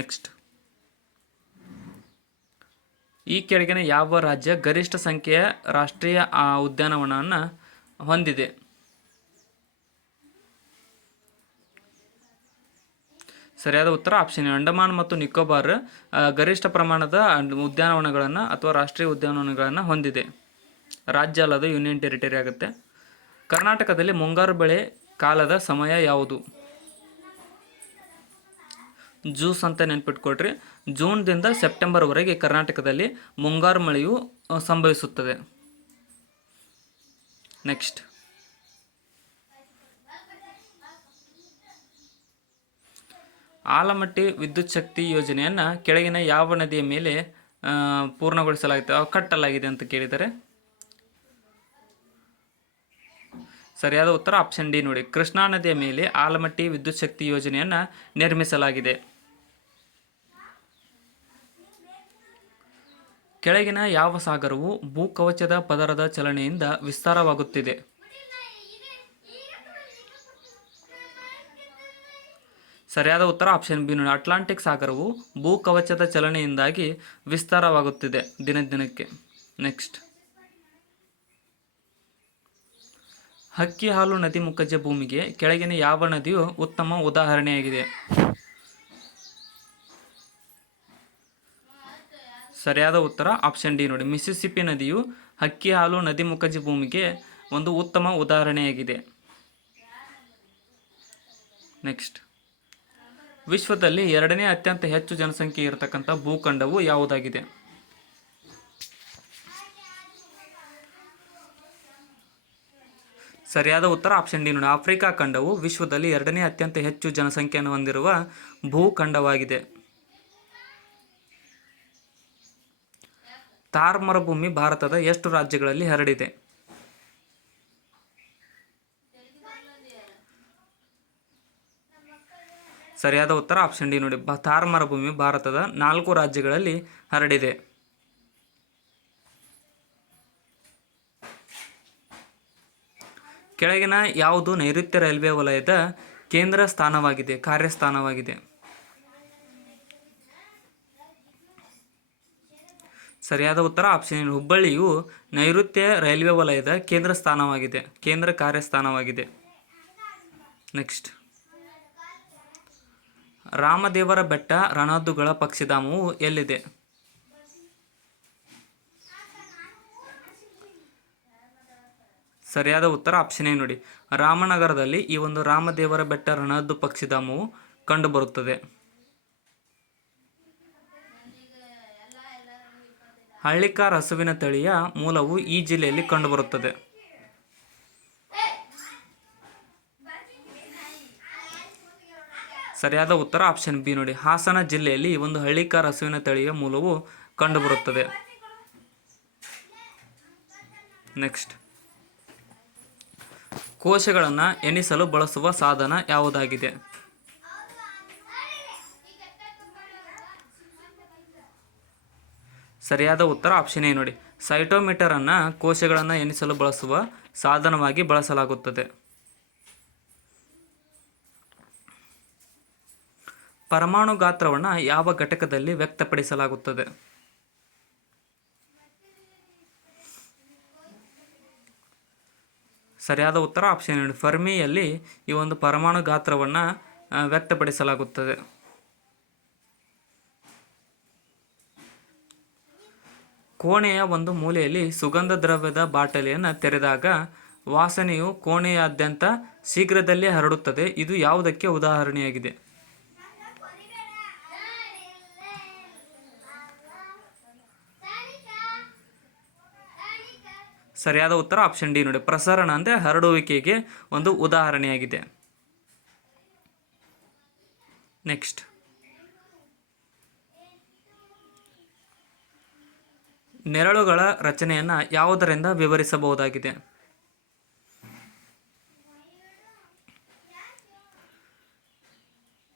ನೆಕ್ಸ್ಟ್, ಈ ಕೆಳಗಿನ ಯಾವ ರಾಜ್ಯ ಗರಿಷ್ಠ ಸಂಖ್ಯೆಯ ರಾಷ್ಟ್ರೀಯ ಉದ್ಯಾನವನವನ್ನು ಹೊಂದಿದೆ? ಸರಿಯಾದ ಉತ್ತರ ಆಪ್ಷನ್ ಎ, ಅಂಡಮಾನ್ ಮತ್ತು ನಿಕೋಬಾರ್ ಗರಿಷ್ಠ ಪ್ರಮಾಣದ ಉದ್ಯಾನವನಗಳನ್ನು ಅಥವಾ ರಾಷ್ಟ್ರೀಯ ಉದ್ಯಾನವನಗಳನ್ನು ಹೊಂದಿದೆ. ರಾಜ್ಯ ಅಲ್ಲದ ಯೂನಿಯನ್ ಟೆರಿಟರಿ ಆಗುತ್ತೆ. ಕರ್ನಾಟಕದಲ್ಲಿ ಮುಂಗಾರು ಬೆಳೆ ಕಾಲದ ಸಮಯ ಯಾವುದು? ಜೂಸ್ ಅಂತ ನೆನ್ಪಿಟ್ಕೊಳ್ರಿ. ಜೂನ್ದಿಂದ ಸೆಪ್ಟೆಂಬರ್ವರೆಗೆ ಕರ್ನಾಟಕದಲ್ಲಿ ಮುಂಗಾರು ಮಳೆಯು ಸಂಭವಿಸುತ್ತದೆ. ನೆಕ್ಸ್ಟ್, ಆಲಮಟ್ಟಿ ವಿದ್ಯುತ್ ಶಕ್ತಿ ಯೋಜನೆಯನ್ನು ಕೆಳಗಿನ ಯಾವ ನದಿಯ ಮೇಲೆ ಪೂರ್ಣಗೊಳಿಸಲಾಗಿದೆ, ಕಟ್ಟಲಾಗಿದೆ ಅಂತ ಕೇಳಿದರೆ? ಸರಿಯಾದ ಉತ್ತರ ಆಪ್ಷನ್ ಡಿ ನೋಡಿ, ಕೃಷ್ಣಾ ನದಿಯ ಮೇಲೆ ಆಲಮಟ್ಟಿ ವಿದ್ಯುತ್ ಶಕ್ತಿ ಯೋಜನೆಯನ್ನು ನಿರ್ಮಿಸಲಾಗಿದೆ. ಕೆಳಗಿನ ಯಾವ ಸಾಗರವು ಭೂಕವಚದ ಪದರದ ಚಲನೆಯಿಂದ ವಿಸ್ತಾರವಾಗುತ್ತಿದೆ? ಸರಿಯಾದ ಉತ್ತರ ಆಪ್ಷನ್ ಬಿ ನೋಡಿ, ಅಟ್ಲಾಂಟಿಕ್ ಸಾಗರವು ಭೂಕವಚದ ಚಲನೆಯಿಂದಾಗಿ ವಿಸ್ತಾರವಾಗುತ್ತಿದೆ ದಿನಕ್ಕೆ. ನೆಕ್ಸ್ಟ್, ಹಕ್ಕಿ ಹಾಲು ನದಿ ಮುಖಜ ಭೂಮಿಗೆ ಕೆಳಗಿನ ಯಾವ ನದಿಯು ಉತ್ತಮ ಉದಾಹರಣೆಯಾಗಿದೆ? ಸರಿಯಾದ ಉತ್ತರ ಆಪ್ಷನ್ ಡಿ ನೋಡಿ, ಮಿಸಿಸಿಪಿ ನದಿಯು ಹಕ್ಕಿ ಹಾಲು ನದಿ ಮುಖಜ ಭೂಮಿಗೆ ಒಂದು ಉತ್ತಮ ಉದಾಹರಣೆಯಾಗಿದೆ. ನೆಕ್ಸ್ಟ್, ವಿಶ್ವದಲ್ಲಿ 2ನೇ ಅತ್ಯಂತ ಹೆಚ್ಚು ಜನಸಂಖ್ಯೆ ಇರತಕ್ಕಂಥ ಭೂಖಂಡವು ಯಾವುದಾಗಿದೆ? ಸರಿಯಾದ ಉತ್ತರ ಆಪ್ಷನ್ ಡಿ ನೋಡಿ, ಆಫ್ರಿಕಾ ಖಂಡವು ವಿಶ್ವದಲ್ಲಿ 2ನೇ ಅತ್ಯಂತ ಹೆಚ್ಚು ಜನಸಂಖ್ಯೆಯನ್ನು ಹೊಂದಿರುವ ಭೂಖಂಡವಾಗಿದೆ. ಥಾರ್ ಮರುಭೂಮಿ ಭಾರತದ ಎಷ್ಟು ರಾಜ್ಯಗಳಲ್ಲಿ ಹರಡಿದೆ? ಸರಿಯಾದ ಉತ್ತರ ಆಪ್ಷನ್ ಡಿ ನೋಡಿ, ಥಾರ್ ಮರುಭೂಮಿ ಭಾರತದ 4 ರಾಜ್ಯಗಳಲ್ಲಿ ಹರಡಿದೆ. ಕೆಳಗಿನ ಯಾವುದು ನೈಋತ್ಯ ರೈಲ್ವೆ ವಲಯದ ಕೇಂದ್ರ ಸ್ಥಾನವಾಗಿದೆ, ಕಾರ್ಯಸ್ಥಾನವಾಗಿದೆ? ಸರಿಯಾದ ಉತ್ತರ ಆಪ್ಷನ್ ಹುಬ್ಬಳ್ಳಿಯು ನೈಋತ್ಯ ರೈಲ್ವೆ ವಲಯದ ಕೇಂದ್ರ ಸ್ಥಾನವಾಗಿದೆ, ಕೇಂದ್ರ ಕಾರ್ಯಸ್ಥಾನವಾಗಿದೆ. ನೆಕ್ಸ್ಟ್, ರಾಮದೇವರ ಬೆಟ್ಟ ರಣಹದ್ದುಗಳ ಪಕ್ಷಿಧಾಮವು ಎಲ್ಲಿದೆ? ಸರಿಯಾದ ಉತ್ತರ ಆಪ್ಷನ್ ಎ ನೋಡಿ, ರಾಮನಗರದಲ್ಲಿ ಈ ಒಂದು ರಾಮದೇವರ ಬೆಟ್ಟ ರಣಹದ್ದು ಪಕ್ಷಿಧಾಮವು ಕಂಡುಬರುತ್ತದೆ. ಹಳ್ಳಿಕಾರ್ ಹಸುವಿನ ತಳಿಯ ಮೂಲವು ಈ ಜಿಲ್ಲೆಯಲ್ಲಿ ಕಂಡುಬರುತ್ತದೆ. ಸರಿಯಾದ ಉತ್ತರ ಆಪ್ಷನ್ ಬಿ ನೋಡಿ, ಹಾಸನ ಜಿಲ್ಲೆಯಲ್ಲಿ ಈ ಒಂದು ಹಳ್ಳಿಕಾರ್ ಹಸುವಿನ ತಳಿಯ ಮೂಲವು ಕಂಡುಬರುತ್ತದೆ. ನೆಕ್ಸ್ಟ್, ಕೋಶಗಳನ್ನು ಎಣಿಸಲು ಬಳಸುವ ಸಾಧನ ಯಾವುದಾಗಿದೆ? ಸರಿಯಾದ ಉತ್ತರ ಆಪ್ಷನ್ ಎ ನೋಡಿ. ಸೈಟೋಮೀಟರನ್ನು ಕೋಶಗಳನ್ನು ಎಣಿಸಲು ಬಳಸುವ ಸಾಧನವಾಗಿ ಬಳಸಲಾಗುತ್ತದೆ. ಪರಮಾಣು ಗಾತ್ರವನ್ನು ಯಾವ ಘಟಕದಲ್ಲಿ ವ್ಯಕ್ತಪಡಿಸಲಾಗುತ್ತದೆ? ಸರಿಯಾದ ಉತ್ತರ ಆಪ್ಷನ್ ನೋಡಿ. ಫರ್ಮಿಯಲ್ಲಿ ಈ ಒಂದು ಪರಮಾಣು ಗಾತ್ರವನ್ನು ವ್ಯಕ್ತಪಡಿಸಲಾಗುತ್ತದೆ. ಕೋಣೆಯ ಒಂದು ಮೂಲೆಯಲ್ಲಿ ಸುಗಂಧ ದ್ರವ್ಯದ ಬಾಟಲಿಯನ್ನು ತೆರೆದಾಗ ವಾಸನೆಯು ಕೋಣೆಯಾದ್ಯಂತ ಶೀಘ್ರದಲ್ಲೇ ಹರಡುತ್ತದೆ. ಇದು ಯಾವುದಕ್ಕೆ ಉದಾಹರಣೆಯಾಗಿದೆ? ಸರಿಯಾದ ಉತ್ತರ ಆಪ್ಷನ್ ಡಿ ನೋಡಿ. ಪ್ರಸರಣ ಅಂದರೆ ಹರಡುವಿಕೆಗೆ ಒಂದು ಉದಾಹರಣೆಯಾಗಿದೆ. ನೆಕ್ಸ್ಟ್, ನೆರಳುಗಳ ರಚನೆಯನ್ನು ಯಾವುದರಿಂದ ವಿವರಿಸಬಹುದಾಗಿದೆ?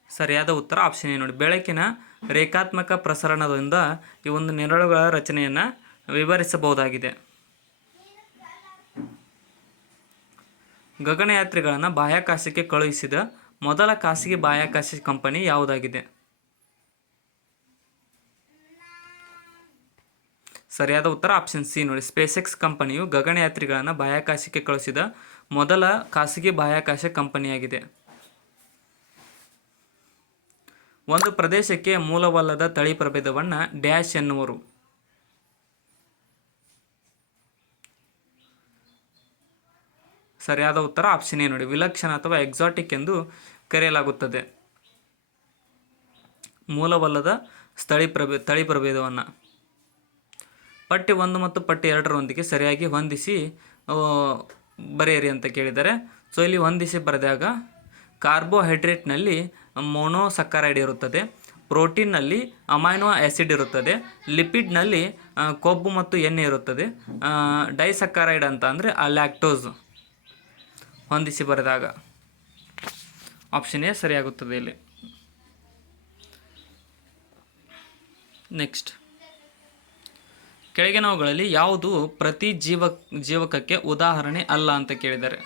ಸರಿಯಾದ ಉತ್ತರ ಆಪ್ಷನ್ ಎ ನೋಡಿ. ಬೆಳಕಿನ ರೇಖಾತ್ಮಕ ಪ್ರಸರಣದಿಂದ ಈ ಒಂದು ನೆರಳುಗಳ ರಚನೆಯನ್ನು ವಿವರಿಸಬಹುದಾಗಿದೆ. ಗಗನಯಾತ್ರಿಗಳನ್ನು ಬಾಹ್ಯಾಕಾಶಕ್ಕೆ ಕಳುಹಿಸಿದ ಮೊದಲ ಖಾಸಗಿ ಬಾಹ್ಯಾಕಾಶ ಕಂಪನಿ ಯಾವುದಾಗಿದೆ? ಸರಿಯಾದ ಉತ್ತರ ಆಪ್ಷನ್ ಸಿ ನೋಡಿ. ಸ್ಪೇಸ್ಎಕ್ಸ್ ಕಂಪನಿಯು ಗಗನಯಾತ್ರಿಗಳನ್ನು ಬಾಹ್ಯಾಕಾಶಕ್ಕೆ ಕಳುಹಿಸಿದ ಮೊದಲ ಖಾಸಗಿ ಬಾಹ್ಯಾಕಾಶ ಕಂಪನಿಯಾಗಿದೆ. ಒಂದು ಪ್ರದೇಶಕ್ಕೆ ಮೂಲವಲ್ಲದ ತಳಿ ಪ್ರಭೇದವನ್ನು ಡ್ಯಾಶ್ ಎನ್ನುವರು? ಸರಿಯಾದ ಉತ್ತರ ಆಪ್ಷನ್ ಎ ನೋಡಿ. ವಿಲಕ್ಷಣ ಅಥವಾ ಎಕ್ಸಾಟಿಕ್ ಎಂದು ಕರೆಯಲಾಗುತ್ತದೆ ಮೂಲವಲ್ಲದ ತಳಿ ಪ್ರಭೇದವನ್ನು. ಪಟ್ಟಿ 1 ಮತ್ತು ಪಟ್ಟಿ 2ರೊಂದಿಗೆ ಸರಿಯಾಗಿ ಹೊಂದಿಸಿ ಬರೆಯಿರಿ ಅಂತ ಕೇಳಿದ್ದಾರೆ. ಸೊ ಇಲ್ಲಿ ಹೊಂದಿಸಿ ಬರೆದಾಗ ಕಾರ್ಬೋಹೈಡ್ರೇಟ್ನಲ್ಲಿ ಮೊನೊಸಕ್ಕರೈಡ್ ಇರುತ್ತದೆ, ಪ್ರೋಟೀನ್ನಲ್ಲಿ ಅಮೈನೋ ಆ್ಯಸಿಡ್ ಇರುತ್ತದೆ, ಲಿಪಿಡ್ನಲ್ಲಿ ಕೊಬ್ಬು ಮತ್ತು ಎಣ್ಣೆ ಇರುತ್ತದೆ, ಡೈಸಕ್ಕರೈಡ್ ಅಂತ ಅಂದರೆ ಲ್ಯಾಕ್ಟೋಸ್. ಹೊಂದಿಸಿ ಬರೆದಾಗ ಆಪ್ಷನ್ ಎ ಸರಿಯಾಗುತ್ತದೆ ಇಲ್ಲಿ. ನೆಕ್ಸ್ಟ್, ಕೆಳಗಿನವುಗಳಲ್ಲಿ ಯಾವುದು ಪ್ರತಿ ಜೀವಕಕ್ಕೆ ಉದಾಹರಣೆ ಅಲ್ಲ ಅಂತ ಕೇಳಿದ್ದಾರೆ?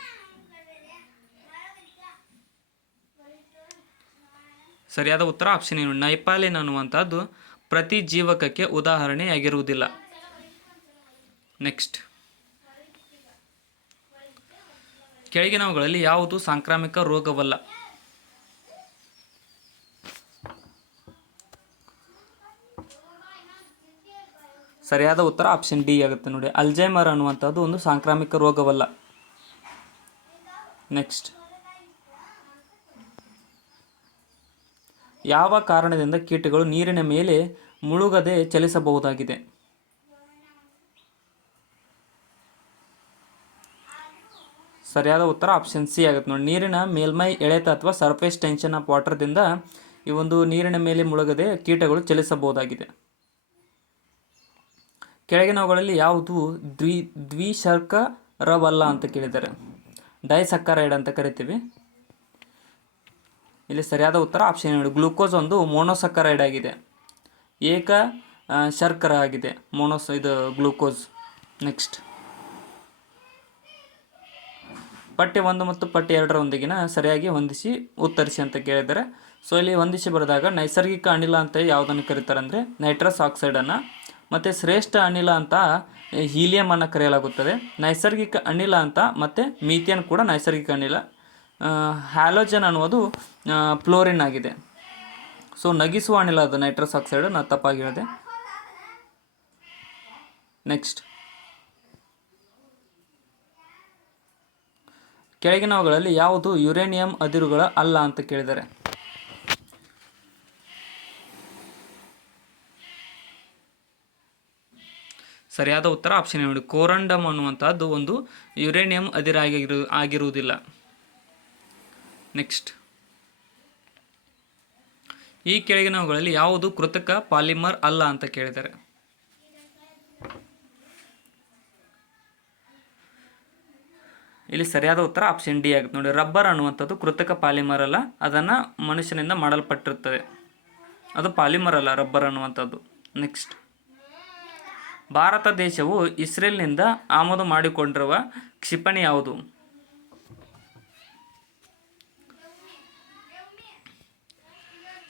ಸರಿಯಾದ ಉತ್ತರ ಆಪ್ಷನ್ ಎ. ನೈಪಾಲಿನ್ ಅನ್ನುವಂಥದ್ದು ಪ್ರತಿ ಜೀವಕಕ್ಕೆ ಉದಾಹರಣೆಯಾಗಿರುವುದಿಲ್ಲ. ನೆಕ್ಸ್ಟ್, ಕೆಳಗಿನವುಗಳಲ್ಲಿ ಯಾವುದು ಸಾಂಕ್ರಾಮಿಕ ರೋಗವಲ್ಲ? ಸರಿಯಾದ ಉತ್ತರ ಆಪ್ಷನ್ ಡಿ ಆಗುತ್ತೆ ನೋಡಿ. ಅಲ್ಝೈಮರ್ ಅನ್ನುವಂಥದ್ದು ಒಂದು ಸಾಂಕ್ರಾಮಿಕ ರೋಗವಲ್ಲ. ನೆಕ್ಸ್ಟ್, ಯಾವ ಕಾರಣದಿಂದ ಕೀಟಗಳು ನೀರಿನ ಮೇಲೆ ಮುಳುಗದೆ ಚಲಿಸಬಹುದಾಗಿದೆ? ಸರಿಯಾದ ಉತ್ತರ ಆಪ್ಷನ್ ಸಿ ಆಗುತ್ತೆ ನೋಡಿ. ನೀರಿನ ಮೇಲ್ಮೈ ಎಳೆತ ಅಥವಾ ಸರ್ಫೇಸ್ ಟೆನ್ಷನ್ ಆಫ್ ವಾಟರ್ದಿಂದ ಈ ಒಂದು ನೀರಿನ ಮೇಲೆ ಮುಳುಗದೆ ಕೀಟಗಳು ಚಲಿಸಬಹುದಾಗಿದೆ. ಕೆಳಗಿನವುಗಳಲ್ಲಿ ಯಾವುದು ದ್ವಿಶರ್ಕರವಲ್ಲ ಅಂತ ಕೇಳಿದ್ದಾರೆ? ಡೈಸಕ್ಕರೈಡ್ ಅಂತ ಕರಿತೀವಿ. ಇಲ್ಲಿ ಸರಿಯಾದ ಉತ್ತರ ಆಪ್ಷನ್ ನೋಡಿ. ಗ್ಲೂಕೋಸ್ ಒಂದು ಮೊನೊಸಕ್ಕರೈಡ್ ಆಗಿದೆ, ಏಕ ಶರ್ಕರ ಆಗಿದೆ ಇದು ಗ್ಲೂಕೋಸ್. ನೆಕ್ಸ್ಟ್, ಪಟ್ಟಿ 1 ಮತ್ತು ಪಟ್ಟಿ 2ರೊಂದಿಗಿನ ಸರಿಯಾಗಿ ಹೊಂದಿಸಿ ಉತ್ತರಿಸಿ ಅಂತ ಕೇಳಿದ್ದಾರೆ. ಸೊ ಇಲ್ಲಿ ಹೊಂದಿಸಿ ಬರೆದಾಗ ನೈಸರ್ಗಿಕ ಅನಿಲ ಅಂತ ಯಾವುದನ್ನು ಕರೀತಾರೆ ಅಂದರೆ ನೈಟ್ರಸ್ ಆಕ್ಸೈಡನ್ನು, ಮತ್ತು ಶ್ರೇಷ್ಠ ಅನಿಲ ಅಂತ ಹೀಲಿಯಮನ್ನು ಕರೆಯಲಾಗುತ್ತದೆ. ನೈಸರ್ಗಿಕ ಅನಿಲ ಅಂತ ಮತ್ತು ಮೀಥೇನ್ ಕೂಡ ನೈಸರ್ಗಿಕ ಅನಿಲ. ಹ್ಯಾಲೋಜನ್ ಅನ್ನುವುದು ಫ್ಲೋರಿನ್ ಆಗಿದೆ. ಸೊ ನಗಿಸುವ ಅನಿಲ ಅದು ನೈಟ್ರಸ್ ಆಕ್ಸೈಡ್, ನಾನು ತಪ್ಪಾಗಿ ಹೇಳಿದೆ. ನೆಕ್ಸ್ಟ್, ಕೆಳಗಿನವುಗಳಲ್ಲಿ ಯಾವುದು ಯುರೇನಿಯಂ ಅದಿರುಗಳ ಅಲ್ಲ ಅಂತ ಕೇಳಿದ್ದಾರೆ? ಸರಿಯಾದ ಉತ್ತರ ಆಪ್ಷನ್ ನೋಡಿ. ಕೋರಂಡಮ್ ಅನ್ನುವಂಥದ್ದು ಒಂದು ಯುರೇನಿಯಂ ಆಗಿರುವುದಿಲ್ಲ. ನೆಕ್ಸ್ಟ್, ಈ ಕೆಳಗಿನವುಗಳಲ್ಲಿ ಯಾವುದು ಕೃತಕ ಪಾಲಿಮರ್ ಅಲ್ಲ ಅಂತ ಕೇಳಿದ್ದಾರೆ? ಇಲ್ಲಿ ಸರಿಯಾದ ಉತ್ತರ ಆಪ್ಷನ್ ಡಿ ಆಗುತ್ತೆ ನೋಡಿ. ರಬ್ಬರ್ ಅನ್ನುವಂಥದ್ದು ಕೃತಕ ಪಾಲಿಮರ್ ಅಲ್ಲ, ಅದನ್ನು ಮನುಷ್ಯನಿಂದ ಮಾಡಲ್ಪಟ್ಟಿರುತ್ತದೆ. ಅದು ಪಾಲಿಮರ್ ಅಲ್ಲ ರಬ್ಬರ್ ಅನ್ನುವಂಥದ್ದು. ನೆಕ್ಸ್ಟ್, ಭಾರತ ದೇಶವು ಇಸ್ರೇಲ್ನಿಂದ ಆಮದು ಮಾಡಿಕೊಂಡಿರುವ ಕ್ಷಿಪಣಿ ಯಾವುದು?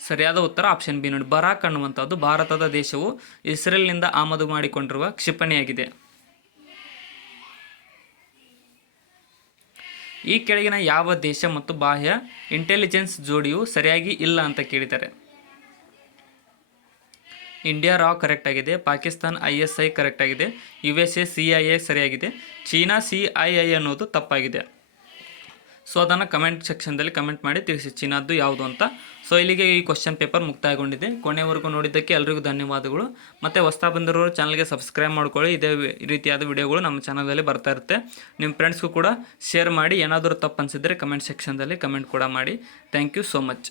ಸರಿಯಾದ ಉತ್ತರ ಆಪ್ಷನ್ ಬಿ ನೋಡಿ, ಬರಾಕ್ ಅನ್ನುವಂಥದ್ದು ಭಾರತದ ದೇಶವು ಇಸ್ರೇಲ್ನಿಂದ ಆಮದು ಮಾಡಿಕೊಂಡಿರುವ ಕ್ಷಿಪಣಿಯಾಗಿದೆ. ಈ ಕೆಳಗಿನ ಯಾವ ದೇಶ ಮತ್ತು ಬಾಹ್ಯ ಇಂಟೆಲಿಜೆನ್ಸ್ ಜೋಡಿಯು ಸರಿಯಾಗಿ ಇಲ್ಲ ಅಂತ ಕೇಳಿದ್ದಾರೆ. ಇಂಡಿಯಾ ರಾ ಕರೆಕ್ಟ್ ಆಗಿದೆ, ಪಾಕಿಸ್ತಾನ್ ISI ಕರೆಕ್ಟ್ ಆಗಿದೆ, USA CIA ಸರಿಯಾಗಿದೆ, ಚೀನಾ CII ಅನ್ನೋದು ತಪ್ಪಾಗಿದೆ. ಸೊ ಅದನ್ನು ಕಮೆಂಟ್ ಸೆಕ್ಷನ್ದಲ್ಲಿ ಕಮೆಂಟ್ ಮಾಡಿ ತಿಳಿಸಿ ಚೀನಾದ್ದು ಯಾವುದು ಅಂತ. ಸೊ ಇಲ್ಲಿಗೆ ಈ ಕ್ವಶನ್ ಪೇಪರ್ ಮುಕ್ತಾಯಗೊಂಡಿದೆ. ಕೊನೆವರೆಗೂ ನೋಡಿದ್ದಕ್ಕೆ ಎಲ್ರಿಗೂ ಧನ್ಯವಾದಗಳು. ಮತ್ತು ಹೊಸ್ತಾ ಬಂದಿರೋರು ಚಾನಲ್ಗೆ ಸಬ್ಸ್ಕ್ರೈಬ್ ಮಾಡ್ಕೊಳ್ಳಿ. ಇದೇ ರೀತಿಯಾದ ವಿಡಿಯೋಗಳು ನಮ್ಮ ಚಾನಲಲ್ಲಿ ಬರ್ತಾ ಇರುತ್ತೆ. ನಿಮ್ಮ ಫ್ರೆಂಡ್ಸ್ಗೂ ಕೂಡ ಶೇರ್ ಮಾಡಿ. ಏನಾದರೂ ತಪ್ಪು ಅನಿಸಿದರೆ ಕಮೆಂಟ್ ಸೆಕ್ಷನ್ದಲ್ಲಿ ಕಮೆಂಟ್ ಕೂಡ ಮಾಡಿ. Thank you so much.